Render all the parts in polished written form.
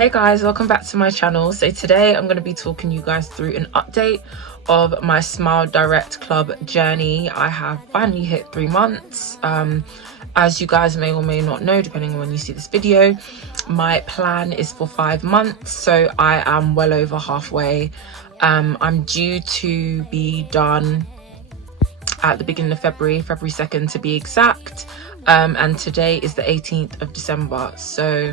Hey guys, welcome back to my channel. So today I'm going to be talking you guys through an update of my Smile Direct Club journey. I have finally hit 3 months. As you guys may or may not know, depending on when you see this video, my plan is for 5 months, so I am well over halfway. I'm due to be done at the beginning of February 2nd to be exact, and today is the 18th of December, so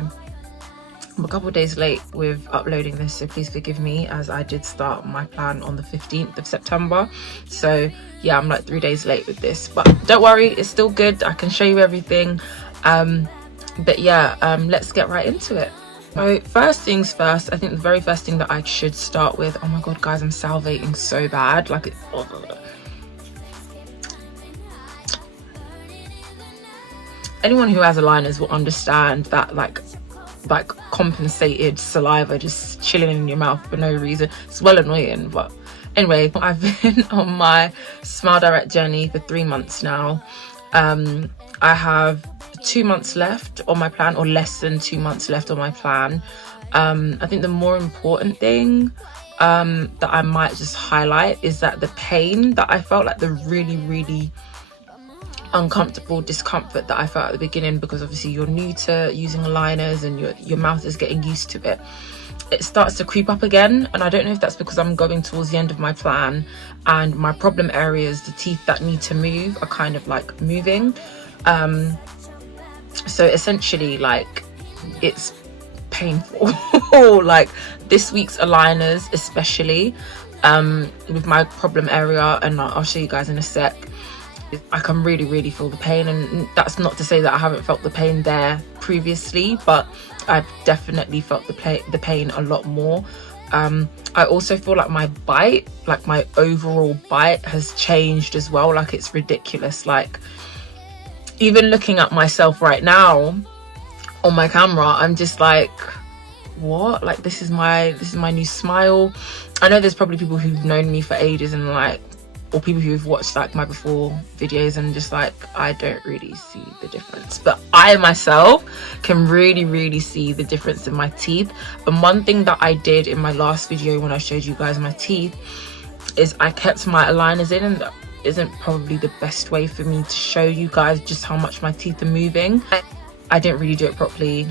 I'm a couple of days late with uploading this, so please forgive me, as I did start my plan on the 15th of September. So yeah, I'm like 3 days late with this, but don't worry, it's still good. I can show you everything. But yeah, let's get right into it. So first things first, I think the very first thing that I should start with, oh my god guys, I'm salivating so bad, like it's anyone who has aligners will understand that like compensated saliva just chilling in your mouth for no reason. It's well annoying, but anyway, I've been on my Smile Direct journey for 3 months now. I have 2 months left on my plan, or less than 2 months left on my plan. I think the more important thing that I might just highlight is that the pain that I felt, like the really uncomfortable discomfort that I felt at the beginning, because obviously you're new to using aligners and your mouth is getting used to it, it starts to creep up again. And I don't know if that's because I'm going towards the end of my plan and my problem areas, the teeth that need to move, are kind of like moving. So essentially, like, it's painful. Like this week's aligners especially, with my problem area, and I'll show you guys in a sec, I can really feel the pain. And that's not to say that I haven't felt the pain there previously, but I've definitely felt the pain a lot more. I also feel like my bite, like my overall bite, has changed as well. Like it's ridiculous. Like even looking at myself right now on my camera, I'm just like, what? Like this is my new smile. I know there's probably people who've known me for ages and like, or people who've watched like my before videos and just like, I don't really see the difference, but I myself can really see the difference in my teeth. And one thing that I did in my last video when I showed you guys my teeth is I kept my aligners in, and that isn't probably the best way for me to show you guys just how much my teeth are moving. I didn't really do it properly.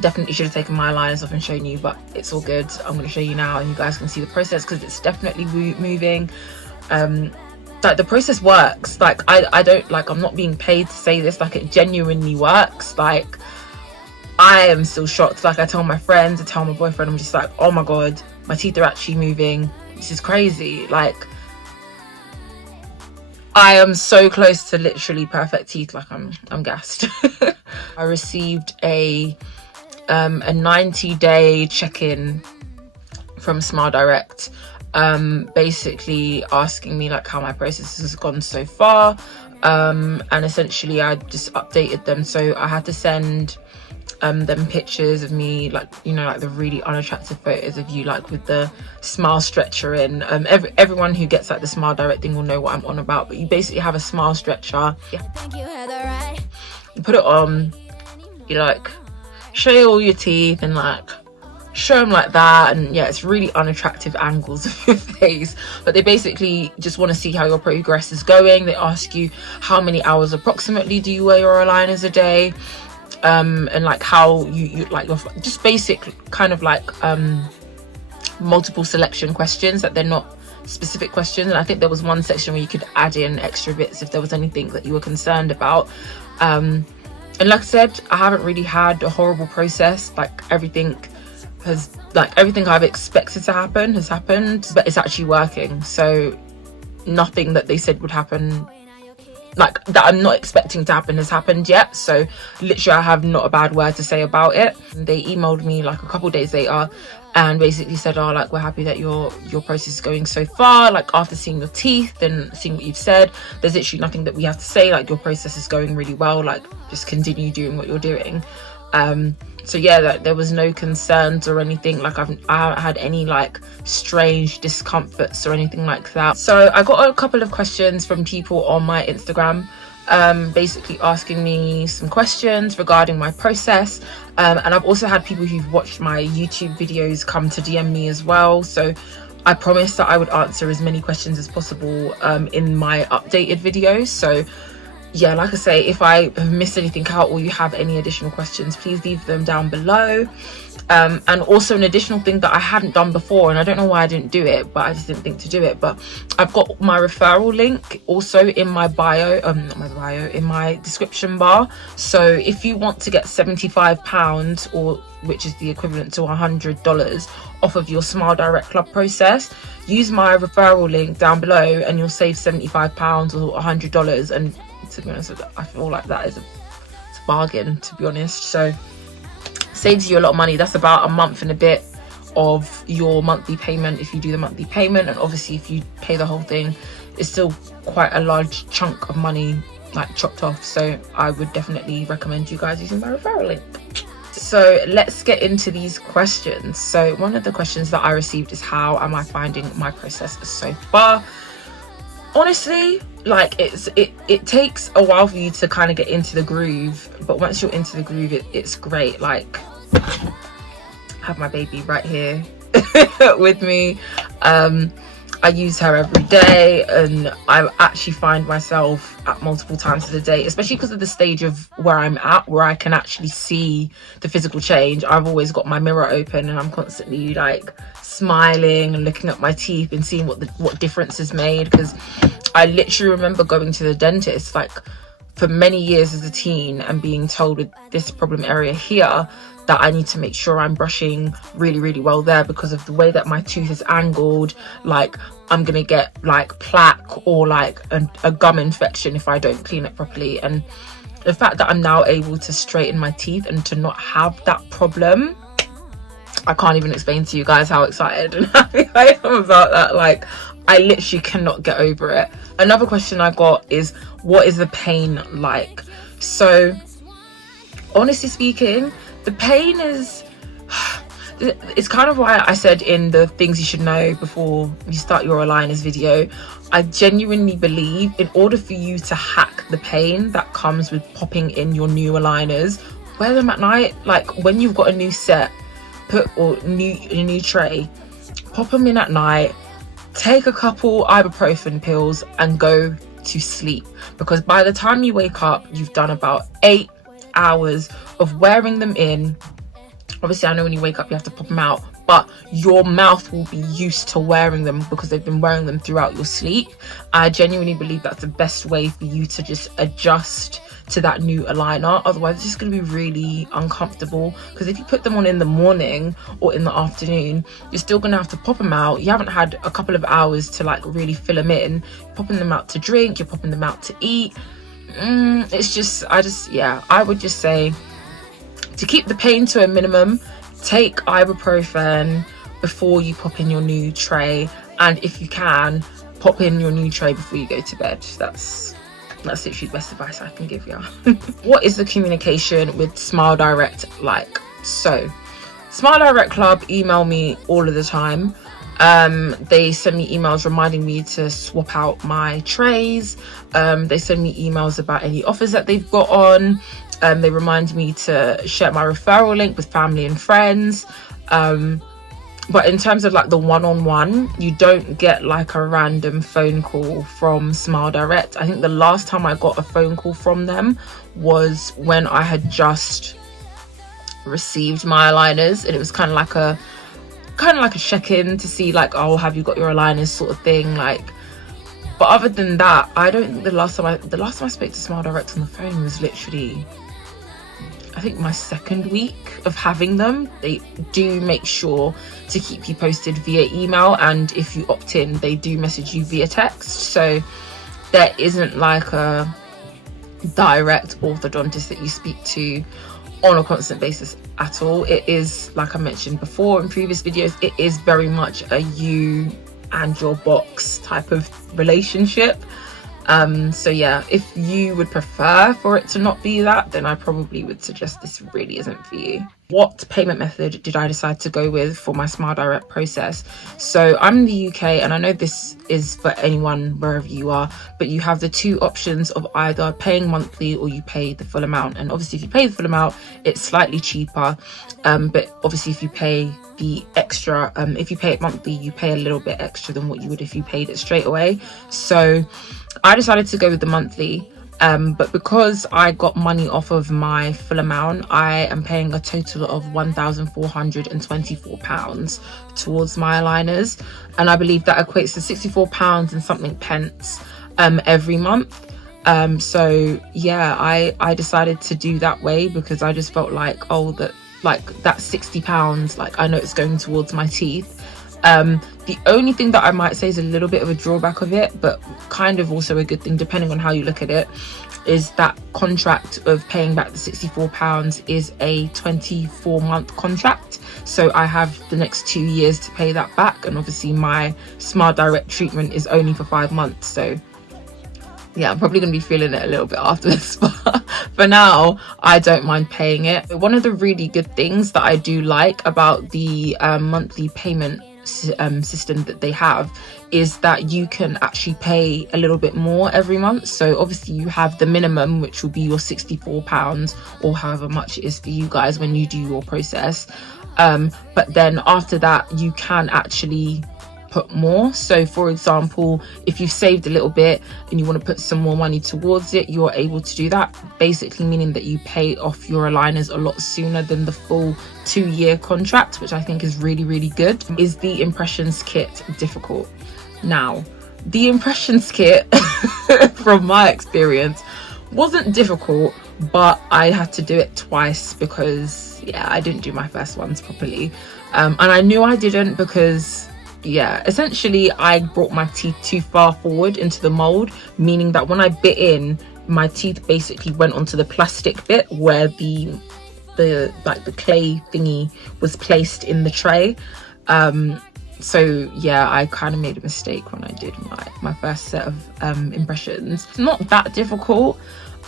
Definitely should have taken my aligners off and shown you, but it's all good. I'm going to show you now and you guys can see the process, because it's definitely moving. Like the process works. Like I don't, like, I'm not being paid to say this, like it genuinely works. Like I am still shocked. Like I tell my friends, I tell my boyfriend, I'm just like, oh my god, my teeth are actually moving, this is crazy. Like I am so close to literally perfect teeth. Like I'm gassed. I received a 90-day check-in from Smile Direct, basically asking me like how my process has gone so far, and essentially I just updated them. So I had to send them pictures of me, like, you know, like the really unattractive photos of you, like with the smile stretcher in. Everyone who gets like the Smile Direct thing will know what I'm on about, but you basically have a smile stretcher, you put it on, you like show all your teeth and like show them like that, and yeah, it's really unattractive angles of your face, but they basically just want to see how your progress is going. They ask you how many hours approximately do you wear your aligners a day, and like how you like your just basic kind of like multiple selection questions, that they're not specific questions. And I think there was one section where you could add in extra bits if there was anything that you were concerned about. And like I said, I haven't really had a horrible process. Like everything I've expected to happen has happened, but it's actually working. So nothing that they said would happen, like that I'm not expecting to happen, has happened yet. So literally I have not a bad word to say about it. They emailed me like a couple days later and basically said, oh, like, we're happy that your process is going so far. Like after seeing your teeth and seeing what you've said, there's literally nothing that we have to say. Like your process is going really well, like just continue doing what you're doing. So yeah, that there was no concerns or anything. Like I haven't had any like strange discomforts or anything like that. So I got a couple of questions from people on my Instagram basically asking me some questions regarding my process, and I've also had people who've watched my YouTube videos come to DM me as well. So I promised that I would answer as many questions as possible in my updated videos. So yeah, like I say, if I have missed anything out or you have any additional questions, please leave them down below. And also an additional thing that I hadn't done before, and I don't know why I didn't do it, but I just didn't think to do it, but I've got my referral link also in my bio, not my bio, in my description bar. So if you want to get £75, or which is the equivalent to $100 off of your Smile Direct Club process, use my referral link down below and you'll save £75 or $100. And to be honest, I feel like that is a bargain, to be honest. So saves you a lot of money. That's about a month and a bit of your monthly payment if you do the monthly payment, and obviously if you pay the whole thing, it's still quite a large chunk of money like chopped off. So I would definitely recommend you guys using my referral link. So let's get into these questions. So one of the questions that I received is, how am I finding my process so far? Honestly, like it takes a while for you to kind of get into the groove, but once you're into the groove, it's great. Like, I have my baby right here with me. I use her every day, and I actually find myself at multiple times of the day, especially because of the stage of where I'm at, where I can actually see the physical change. I've always got my mirror open and I'm constantly like smiling and looking at my teeth and seeing what difference is made, because I literally remember going to the dentist like for many years as a teen and being told with this problem area here that I need to make sure I'm brushing really, really well there, because of the way that my tooth is angled. Like, I'm gonna get like plaque or like a gum infection if I don't clean it properly. And the fact that I'm now able to straighten my teeth and to not have that problem, I can't even explain to you guys how excited and happy I am about that. Like, I literally cannot get over it. Another question I got is, what is the pain like? So honestly speaking, the pain is, it's kind of why I said in the things you should know before you start your aligners video, I genuinely believe in order for you to hack the pain that comes with popping in your new aligners, wear them at night. Like, when you've got a new set, a new tray, pop them in at night, take a couple ibuprofen pills and go to sleep, because by the time you wake up, you've done about 8 hours of wearing them in. Obviously, I know when you wake up you have to pop them out, but your mouth will be used to wearing them because they've been wearing them throughout your sleep. I genuinely believe that's the best way for you to just adjust to that new aligner. Otherwise, it's just going to be really uncomfortable, because if you put them on in the morning or in the afternoon, you're still going to have to pop them out. You haven't had a couple of hours to like really fill them in. You're popping them out to drink, you're popping them out to eat. It's just, I would just say, to keep the pain to a minimum, take ibuprofen before you pop in your new tray, and if you can, pop in your new tray before you go to bed. That's literally the best advice I can give you. What is the communication with Smile Direct like? So Smile Direct Club email me all of the time. They send me emails reminding me to swap out my trays. They send me emails about any offers that they've got on. They remind me to share my referral link with family and friends. But in terms of like the one-on-one, you don't get like a random phone call from Smile Direct. I think the last time I got a phone call from them was when I had just received my aligners, and it was kind of like a check-in to see like, oh, have you got your aligners sort of thing. Like, but other than that, I don't think the last time I spoke to Smile Direct on the phone was literally, I think, my second week of having them. They do make sure to keep you posted via email, and if you opt in, they do message you via text. So there isn't like a direct orthodontist that you speak to on a constant basis at all. It is, like I mentioned before in previous videos, it is very much a you and your box type of relationship. So yeah, if you would prefer for it to not be that, then I probably would suggest this really isn't for you. What payment method did I decide to go with for my Smile Direct process? So I'm in the UK, and I know this is for anyone wherever you are, but you have the two options of either paying monthly or you pay the full amount. And obviously if you pay the full amount, it's slightly cheaper, but obviously if you pay the extra, if you pay it monthly, you pay a little bit extra than what you would if you paid it straight away. So I decided to go with the monthly, but because I got money off of my full amount, I am paying a total of £1,424 towards my aligners, and I believe that equates to £64 and something pence every month. So yeah, I decided to do that way because I just felt like, oh, that £60, like I know it's going towards my teeth. The only thing that I might say is a little bit of a drawback of it, but kind of also a good thing depending on how you look at it, is that contract of paying back the £64 is a 24-month contract. So I have the next 2 years to pay that back, and obviously my Smile Direct treatment is only for 5 months. So yeah, I'm probably going to be feeling it a little bit after this, but for now, I don't mind paying it. One of the really good things that I do like about the monthly payment system that they have is that you can actually pay a little bit more every month. So obviously you have the minimum, which will be your £64 or however much it is for you guys when you do your process, but then after that you can actually put more. So for example, if you've saved a little bit and you want to put some more money towards it, you're able to do that, basically meaning that you pay off your aligners a lot sooner than the full 2-year contract, which I think is really, really good. Is the impressions kit difficult? Now, the impressions kit from my experience wasn't difficult, but I had to do it twice because yeah, I didn't do my first ones properly, and I knew I didn't because yeah, essentially I brought my teeth too far forward into the mold, meaning that when I bit in, my teeth basically went onto the plastic bit where the clay thingy was placed in the tray. So yeah, I kind of made a mistake when I did my first set of impressions. It's not that difficult.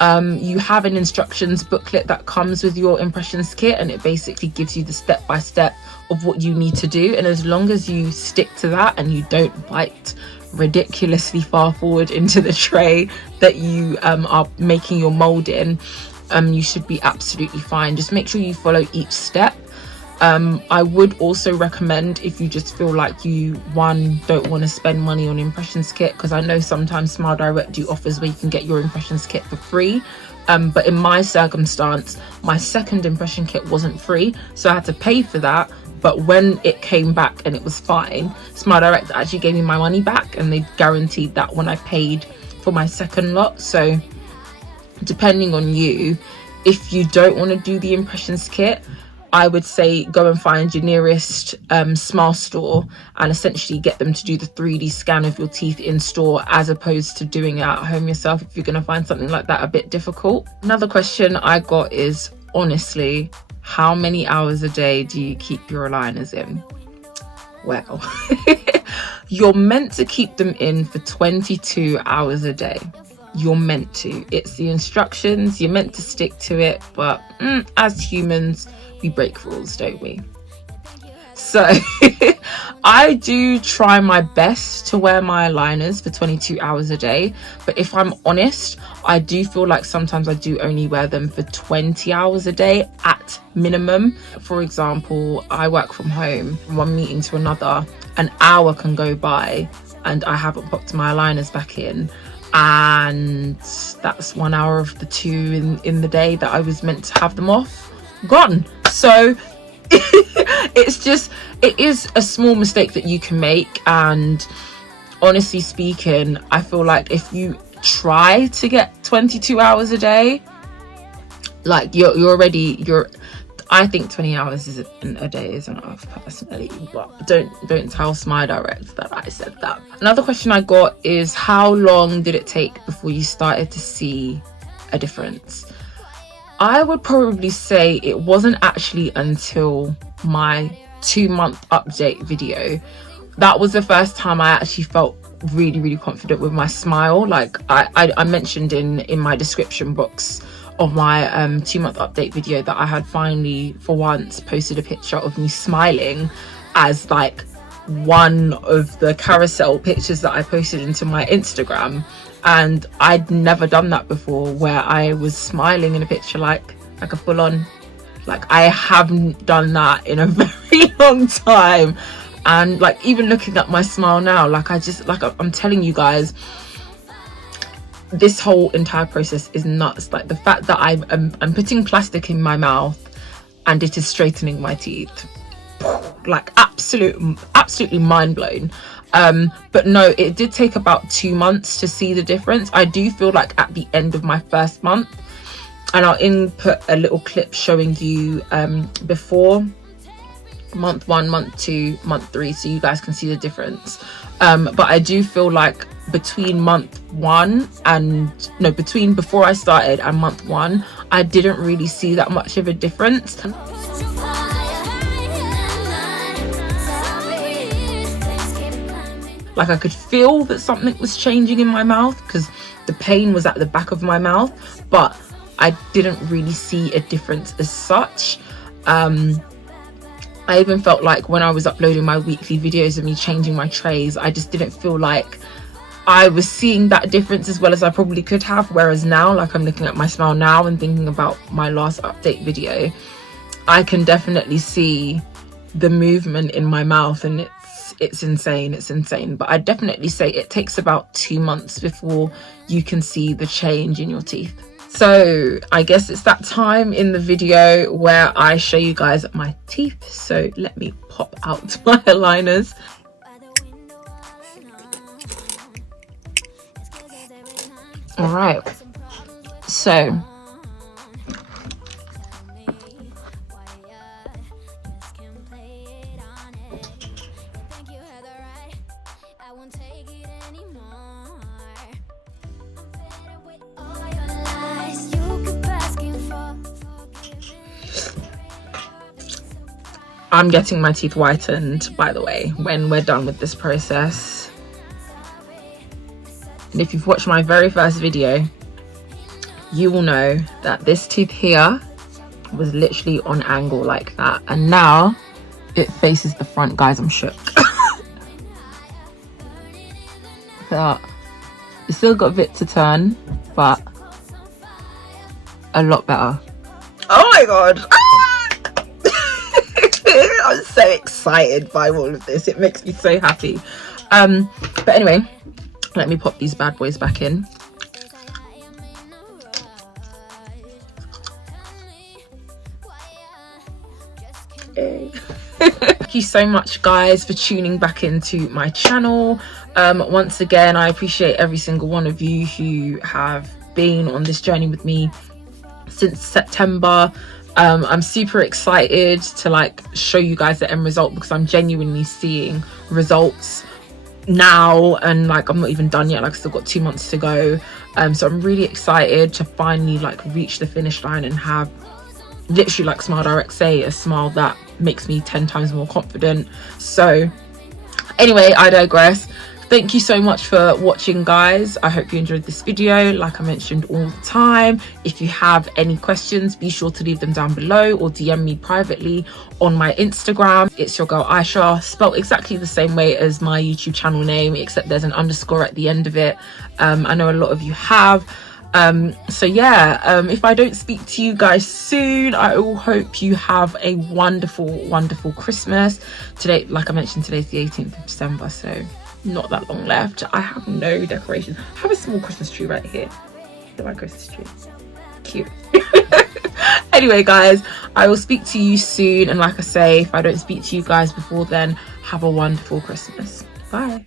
You have an instructions booklet that comes with your impressions kit, and it basically gives you the step-by-step of what you need to do, and as long as you stick to that and you don't bite ridiculously far forward into the tray that you are making your mold in, you should be absolutely fine. Just make sure you follow each step. I would also recommend, if you just feel like you don't want to spend money on impressions kit, because I know sometimes Smile Direct do offers where you can get your impressions kit for free, but in my circumstance my second impression kit wasn't free, so I had to pay for that. But when it came back and it was fine, Smile Direct actually gave me my money back, and they guaranteed that when I paid for my second lot. So depending on you, if you don't want to do the impressions kit, I would say go and find your nearest Smile store and essentially get them to do the 3D scan of your teeth in store, as opposed to doing it at home yourself if you're going to find something like that a bit difficult. Another question I got is, honestly, how many hours a day do you keep your aligners in? Well, you're meant to keep them in for 22 hours a day. You're meant to. It's the instructions. You're meant to stick to it. But as humans, we break rules, don't we? So I do try my best to wear my aligners for 22 hours a day, but if I'm honest, I do feel like sometimes I do only wear them for 20 hours a day at minimum. For example, I work from home, from one meeting to another, an hour can go by and I haven't popped my aligners back in, and that's 1 hour of the 2 in the day that I was meant to have them off gone. So it is a small mistake that you can make, and honestly speaking, I feel like if you try to get 22 hours a day, like I think 20 hours a day is enough personally, but don't tell Smile Direct that I said that. Another question I got is, how long did it take before you started to see a difference? I would probably say it wasn't actually until my 2-month update video. That was the first time I actually felt really, really confident with my smile. Like I mentioned in my description box of my 2-month update video that I had finally for once posted a picture of me smiling as like one of the carousel pictures that I posted into my Instagram, and I'd never done that before, where I was smiling in a picture like a full-on, like I haven't done that in a very long time. And like even looking at my smile now, like I'm telling you guys, this whole entire process is nuts. Like the fact that I'm putting plastic in my mouth and it is straightening my teeth, like absolutely mind blown. But no, it did take about 2 months to see the difference. I do feel like at the end of my first month, and I'll input a little clip showing you before month 1, month 2, month 3, so you guys can see the difference. But I do feel like between before I started and month 1, I didn't really see that much of a difference. Like I could feel that something was changing in my mouth because the pain was at the back of my mouth, but I didn't really see a difference as such. I even felt like when I was uploading my weekly videos of me changing my trays, I just didn't feel like I was seeing that difference as well as I probably could have. Whereas now, like I'm looking at my smile now and thinking about my last update video, I can definitely see the movement in my mouth, and it's insane. But I definitely say it takes about 2 months before you can see the change in your teeth. So I guess it's that time in the video where I show you guys my teeth. So let me pop out my aligners. All right, so I'm getting my teeth whitened, by the way, when we're done with this process. And if you've watched my very first video, you will know that this tooth here was literally on angle like that, and now it faces the front. Guys, I'm shook. But it's still got a bit to turn, but a lot better. Oh my god. I'm so excited by all of this. It makes me so happy. But anyway, let me pop these bad boys back in. Thank you so much, guys, for tuning back into my channel. Once again, I appreciate every single one of you who have been on this journey with me since September. I'm super excited to like show you guys the end result, because I'm genuinely seeing results now, and like I'm not even done yet. Like I still got 2 months to go. So I'm really excited to finally like reach the finish line and have literally, like Smile Direct say, a smile that makes me 10 times more confident. So anyway, I digress. Thank you so much for watching, guys. I hope you enjoyed this video. Like I mentioned all the time, if you have any questions, be sure to leave them down below or DM me privately on my Instagram. It's your girl Aisha, spelled exactly the same way as my YouTube channel name, except there's an underscore at the end of it. I know a lot of you have. So yeah, if I don't speak to you guys soon, I all hope you have a wonderful Christmas. Today, like I mentioned, today's the 18th of December, so not that long left. I have no decorations. I have a small Christmas tree right here. My Christmas tree, cute. Anyway, guys, I will speak to you soon, and like I say, if I don't speak to you guys before then, have a wonderful Christmas. Bye.